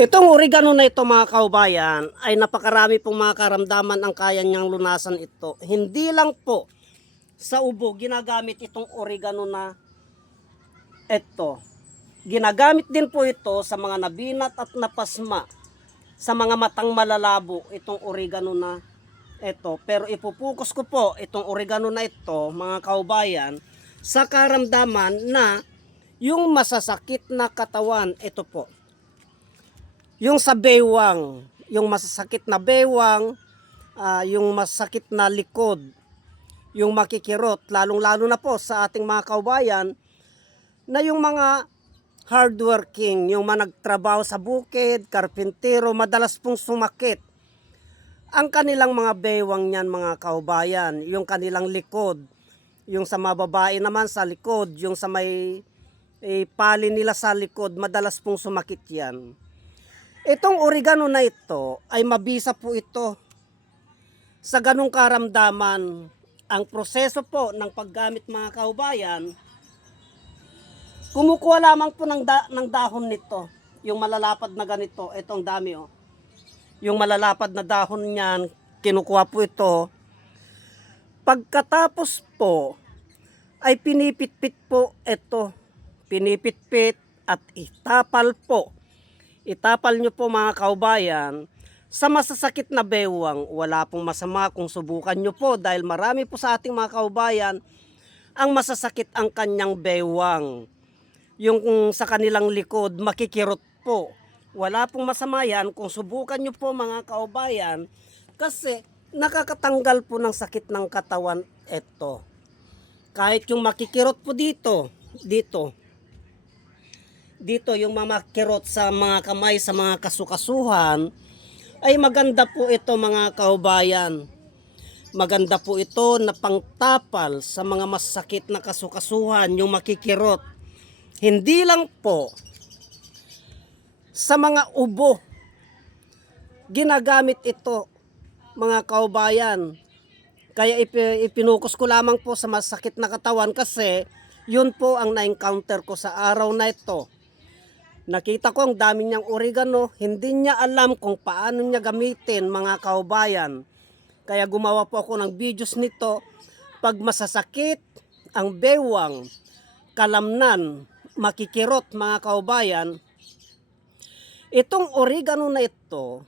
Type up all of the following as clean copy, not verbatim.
Itong oregano na ito mga kaubayan ay napakarami pong mga karamdaman ang kaya niyang lunasan ito. Hindi lang po sa ubo ginagamit itong oregano na ito. Ginagamit din po ito sa mga nabinat at napasma, sa mga matang malalabo itong oregano na ito. Pero ipupukus ko po itong oregano na ito mga kaubayan sa karamdaman na yung masasakit na katawan. Ito po. Yung sa bewang, yung masasakit na bewang, yung masakit na likod, yung makikirot, lalong-lalo na po sa ating mga kaubayan na yung mga hardworking, yung mga nagtrabaho sa bukid, karpintero, madalas pong sumakit ang kanilang mga bewang niyan mga kaubayan, yung kanilang likod, yung sa mga babae naman sa likod, yung sa may pali nila sa likod, madalas pong sumakit yan. Itong oregano na ito ay mabisa po ito sa ganong karamdaman. Ang proseso po ng paggamit mga kaubayan, kumukuha lamang po ng dahon nito. Yung malalapad na ganito, itong dami oh. Yung malalapad na dahon niyan, kinukuha po ito. Pagkatapos po, ay pinipitpit po ito. Pinipitpit at itapal po. Itapal nyo po mga kaubayan sa masasakit na bewang. Wala pong masama kung subukan nyo po dahil marami po sa ating mga kaubayan ang masasakit ang kanyang bewang. Yung sa kanilang likod makikirot po. Wala pong masama yan kung subukan nyo po mga kaubayan kasi nakakatanggal po ng sakit ng katawan ito. Kahit yung makikirot po dito yung mga kirot sa mga kamay, sa mga kasukasuhan, ay maganda po ito mga kaubayan. Maganda po ito na pangtapal sa mga masakit na kasukasuhan, yung makikirot. Hindi lang po sa mga ubo, ginagamit ito mga kaubayan. Kaya ipinukos ko lamang po sa masakit na katawan kasi yun po ang na-encounter ko sa araw na ito. Nakita ko ang dami niyang oregano, hindi niya alam kung paano niya gamitin mga kaubayan. Kaya gumawa po ako ng videos nito. Pag masasakit ang bewang, kalamnan, makikirot mga kaubayan, itong oregano na ito,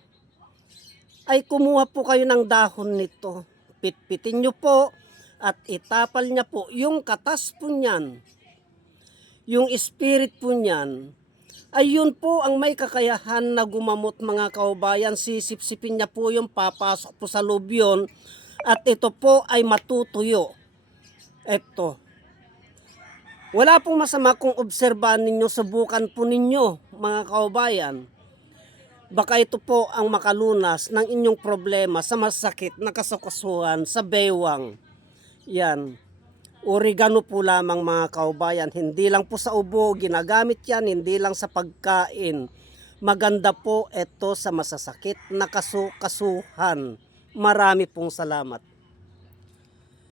ay kumuha po kayo ng dahon nito. Pitpitin nyo po at itapal niya po yung katas po niyan, yung spirit po niyan. Ayun po ang may kakayahan na gumamot mga kaubayan. Sisipsipin niya po yung papasok po sa loob yun at ito po ay matutuyo. Ito. Wala pong masama kung obserbahan ninyo, subukan po ninyo mga kaubayan. Baka ito po ang makalunas ng inyong problema sa masakit na kasukasuhan sa bewang. Yan. Oregano po lamang mga kaubayan, hindi lang po sa ubo, ginagamit yan, hindi lang sa pagkain. Maganda po ito sa masasakit na kasukasuhan. Marami pong salamat.